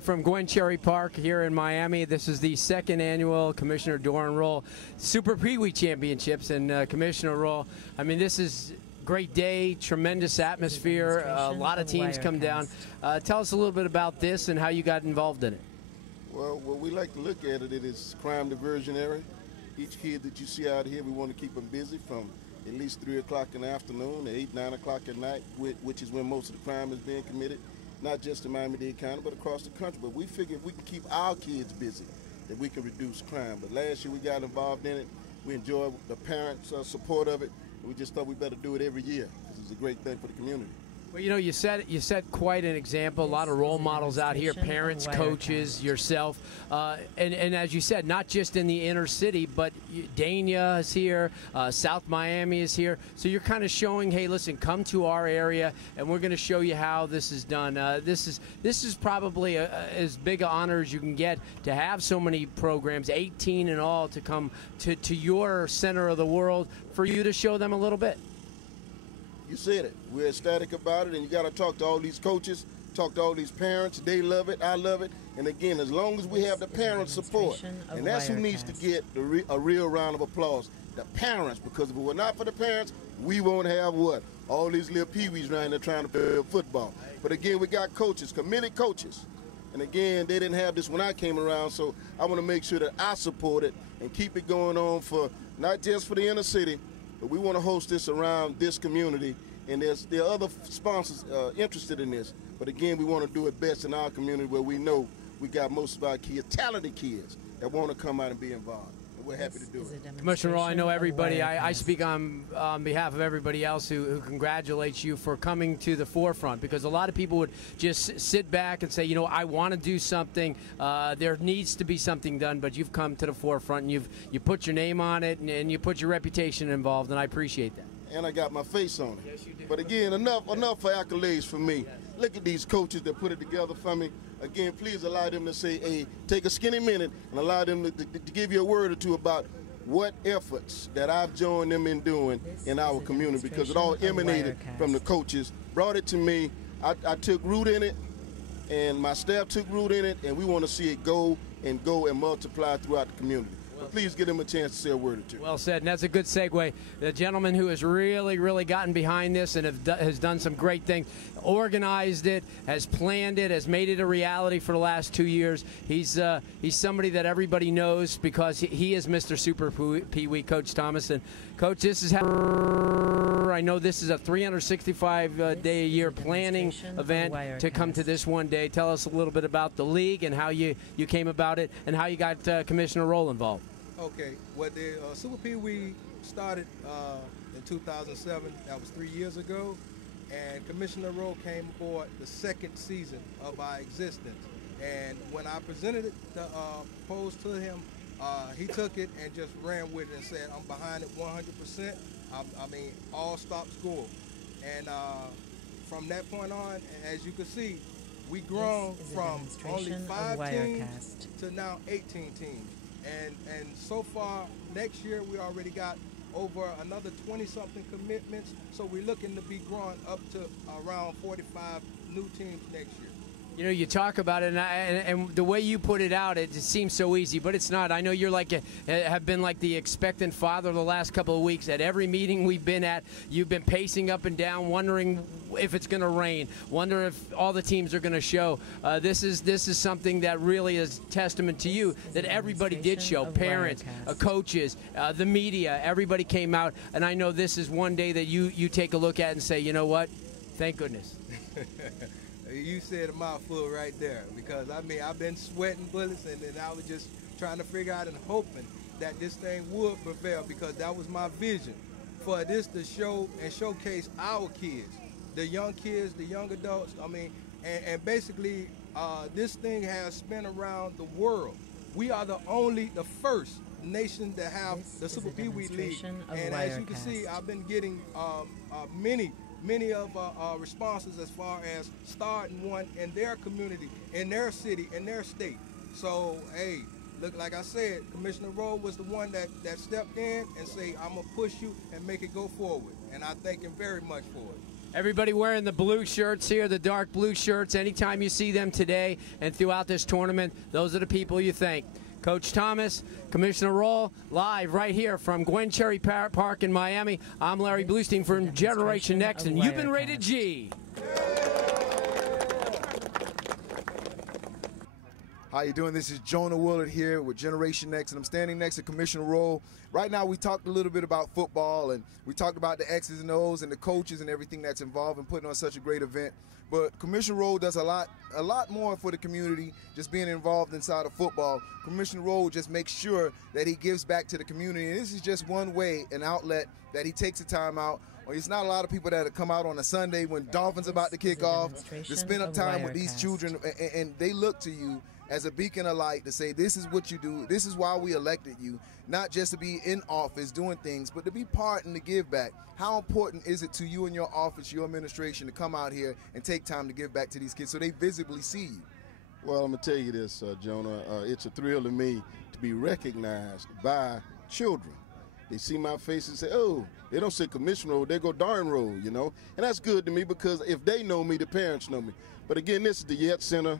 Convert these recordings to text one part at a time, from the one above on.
From Gwen Cherry Park here in Miami. This is the second annual Commissioner Doran Roll Super Peewee Championships, and Commissioner Roll, I mean, this is great day, tremendous atmosphere, a lot of teams come down. Tell us a little bit about this and how you got involved in it. Well, what we like to look at it is crime diversionary. Each kid that you see out here, we want to keep them busy from at least 3 o'clock in the afternoon to 8, 9 o'clock at night, which is when most of the crime is being committed. Not just in Miami-Dade County, but across the country. But we figure if we can keep our kids busy, that we can reduce crime. But last year we got involved in it. We enjoyed the parents' support of it. And we just thought we better do it every year because it's a great thing for the community. Well, you know, you set quite an example. A lot of role models out here, parents, coaches, yourself, and as you said, not just in the inner city, but Dania is here, South Miami is here. So you're kind of showing, hey, listen, come to our area, and we're going to show you how this is done. This is probably as big an honor as you can get to have so many programs, 18 in all, to come to your center of the world for you to show them a little bit. You said it. We're ecstatic about it, and you got to talk to all these coaches, talk to all these parents. They love it. I love it. And again, as long as we have the parents' support, and that's who needs to get a real round of applause, the parents, because if it were not for the parents, we won't have what? All these little peewees around there trying to play football. But again, we got coaches, committed coaches. And again, they didn't have this when I came around, so I want to make sure that I support it and keep it going on for not just for the inner city, but we want to host this around this community, and there are other sponsors interested in this. But again, we want to do it best in our community where we know we got most of our kids, talented kids, that want to come out and be involved. And we're happy to do it. Commissioner Roll, I know everybody, I speak on behalf of everybody else who congratulates you for coming to the forefront, because a lot of people would just sit back and say, you know, I want to do something, there needs to be something done, but you've come to the forefront and you put your name on it and you put your reputation involved, and I appreciate that. And I got my face on it. Yes, you do. But again, enough for accolades for me. Yes. Look at these coaches that put it together for me. Again, please allow them to say, hey, take a skinny minute and allow them to give you a word or two about what efforts that I've joined them in doing in our community, because it all emanated from the coaches, brought it to me. I took root in it, and my staff took root in it, and we want to see it go and multiply throughout the community. Please give them a chance to say a word or two. Well said, and that's a good segue. The gentleman who has really gotten behind this and has done some great things, organized it, has planned it, has made it a reality for the last 2 years. He's somebody that everybody knows because he is Mr. Super Peewee, Coach Thomas. And Coach, this is I know this is a 365-day-a-year planning event to come to this one day. Tell us a little bit about the league and how you came about it and how you got Commissioner Roll involved. Okay, well, the Super Peewee started in 2007. That was 3 years ago. And Commissioner Roll came aboard the second season of our existence. And when I presented it, the pose to him, he took it and just ran with it and said, I'm behind it 100%. I mean, all stops go. And from that point on, as you can see, we grown from only 5 teams to now 18 teams. And so far, next year, we already got over another 20-something commitments. So we're looking to be growing up to around 45 new teams next year. You know, you talk about it, and the way you put it out, it just seems so easy, but it's not. I know you're have been like the expectant father the last couple of weeks. At every meeting we've been at, you've been pacing up and down, wondering if it's going to rain, wonder if all the teams are going to show. This is something that really is testament to you that everybody did show. Parents, coaches, the media, everybody came out, and I know this is one day that you take a look at and say, you know what, thank goodness. You said a mouthful right there, because I mean, I've been sweating bullets, and I was just trying to figure out and hoping that this thing would prevail, because that was my vision for this to show and showcase our kids, the young kids, the young adults. I mean, and basically this thing has spun around the world. We are the first nation to have the Super Peewee League, and as you can see, I've been getting many of responses as far as starting one in their community, in their city, in their state. So, hey, look, like I said, Commissioner Roll was the one that stepped in and say, I'm going to push you and make it go forward. And I thank him very much for it. Everybody wearing the blue shirts here, the dark blue shirts. Anytime you see them today and throughout this tournament, those are the people you thank. Coach Thomas, Commissioner Roll, live right here from Gwen Cherry Park in Miami. I'm Larry Bluestein from Generation Next, and you've been rated G. How you doing? This is Jonah Willard here with Generation Next, and I'm standing next to Commissioner Roll. Right now, we talked a little bit about football, and we talked about the X's and O's and the coaches and everything that's involved in putting on such a great event. But Commissioner Roll does a lot more for the community, just being involved inside of football. Commissioner Roll just makes sure that he gives back to the community, and this is just one way, an outlet that he takes the time out. It's not a lot of people that come out on a Sunday when Dolphins about to kick off to spend up time with these children, and they look to you as a beacon of light to say, this is what you do, this is why we elected you, not just to be in office doing things, but to be part and to give back. How important is it to you and your office, your administration, to come out here and take time to give back to these kids so they visibly see you? Well, I'm going to tell you this, Jonah. It's a thrill to me to be recognized by children. They see my face and say, oh, they don't say Commissioner Roll, they go Darn Roll, you know. And that's good to me because if they know me, the parents know me. But again, this is the Yet Center,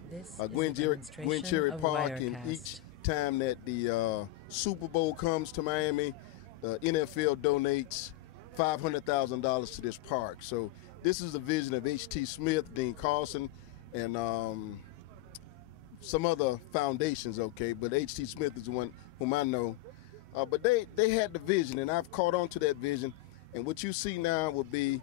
Gwen Cherry Park, and each time that the Super Bowl comes to Miami, the NFL donates $500,000 to this park. So this is the vision of H.T. Smith, Dean Carlson, and some other foundations, okay, but H.T. Smith is the one whom I know. But they had the vision, and I've caught on to that vision. And what you see now will be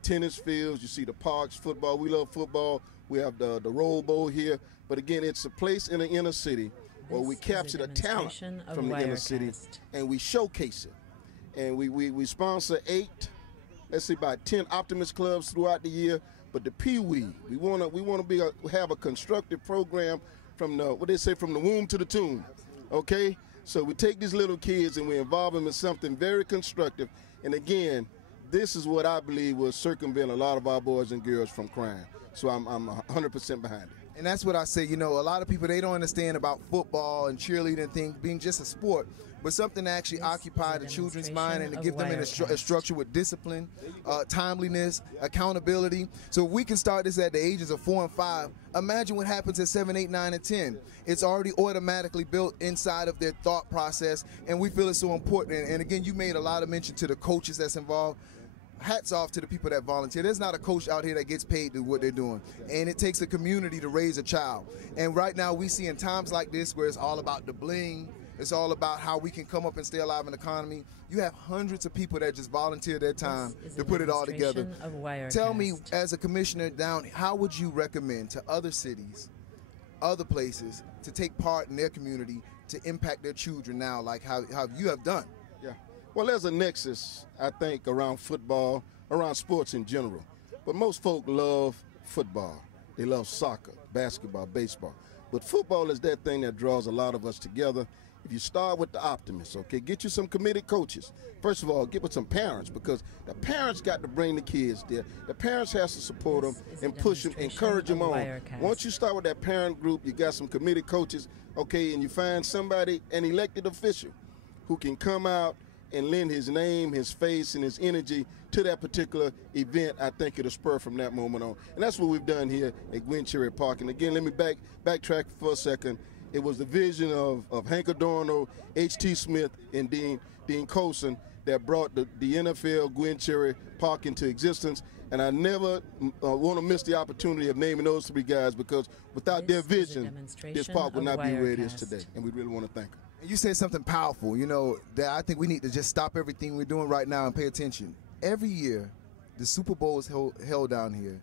tennis fields. You see the parks, football. We love football. We have the Roll Bowl here. But again, it's a place in the inner city where we capture the talent from the inner city and we showcase it. And we sponsor about 10 Optimist clubs throughout the year. But the Peewee, we want to have a constructive program from the from the womb to the tomb. Okay. So we take these little kids and we involve them in something very constructive. And again, this is what I believe will circumvent a lot of our boys and girls from crime. So I'm 100% behind it. And that's what I say. You know, a lot of people, they don't understand about football and cheerleading and things being just a sport, but something to actually occupy the children's mind and to give them in a structure with discipline, timeliness, accountability. So if we can start this at the ages of 4 and 5, imagine what happens at 7, 8, 9, and 10. It's already automatically built inside of their thought process, and we feel it's so important. And again, you made a lot of mention to the coaches that's involved. Hats off to the people that volunteer. There's not a coach out here that gets paid to do what they're doing. And it takes a community to raise a child. And right now we see in times like this where it's all about the bling, it's all about how we can come up and stay alive in the economy. You have hundreds of people that just volunteer their time to put it all together. Tell me, as a commissioner down, how would you recommend to other cities, other places, to take part in their community to impact their children now, like how you have done? Yeah. Well, there's a nexus, I think, around football, around sports in general. But most folk love football. They love soccer, basketball, baseball. But football is that thing that draws a lot of us together. If you start with the optimists, okay, get you some committed coaches. First of all, get with some parents, because the parents got to bring the kids there. The parents have to support them and push them, encourage them on. Once you start with that parent group, you got some committed coaches, okay, and you find somebody, an elected official, who can come out and lend his name, his face, and his energy to that particular event. I think it'll spur from that moment on. And that's what we've done here at Gwen Cherry Park. And again, let me backtrack for a second. It was the vision of Hank Adorno, H.T. Smith, and Dean Colson that brought the NFL Gwen Cherry Park into existence. And I never want to miss the opportunity of naming those 3 guys, because without their vision, this park would not be where it is today. And we really want to thank them. You said something powerful, you know, that I think we need to just stop everything we're doing right now and pay attention. Every year, the Super Bowl is held down here.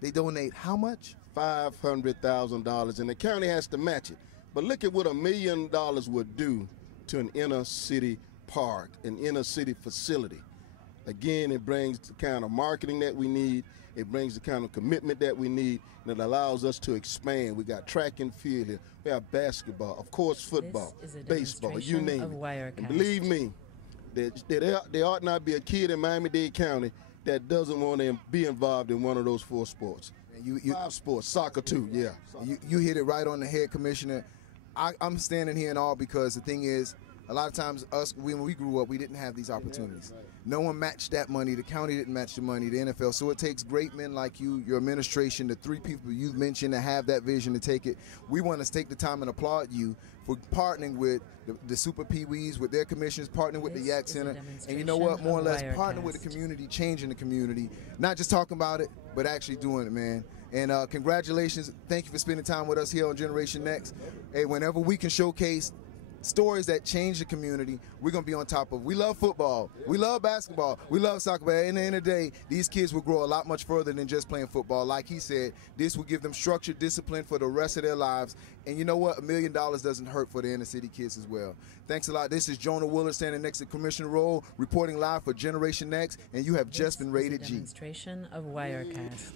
They donate how much? $500,000, and the county has to match it. But look at what $1 million would do to an inner city park, an inner city facility. Again, it brings the kind of marketing that we need. It brings the kind of commitment that we need, and it allows us to expand. We got track and field here. We have basketball, of course, football, baseball, you name it. And believe me, there ought not be a kid in Miami-Dade County that doesn't want to be involved in one of those 4 sports. 5 sports, soccer too, yeah. You hit it right on the head, Commissioner. I'm standing here in awe because the thing is, A lot of times when we grew up, we didn't have these opportunities. No one matched that money. The county didn't match the money, the NFL. So it takes great men like you, your administration, the 3 people you've mentioned to have that vision to take it. We want to take the time and applaud you for partnering with the Super Peewees, with their commissions, partnering with the Yak Center. And you know what? More or less partnering with the community, changing the community. Not just talking about it, but actually doing it, man. And congratulations. Thank you for spending time with us here on Generation Next. Hey, whenever we can showcase stories that change the community, we're going to be on top of. We love football. We love basketball. We love soccer. But at the end of the day, these kids will grow a lot much further than just playing football. Like he said, this will give them structure, discipline for the rest of their lives. And you know what? $1 million doesn't hurt for the inner city kids as well. Thanks a lot. This is Jonah Willard standing next to Commissioner Roll, reporting live for Generation Next. And you have just been rated G. Demonstration of Wirecast.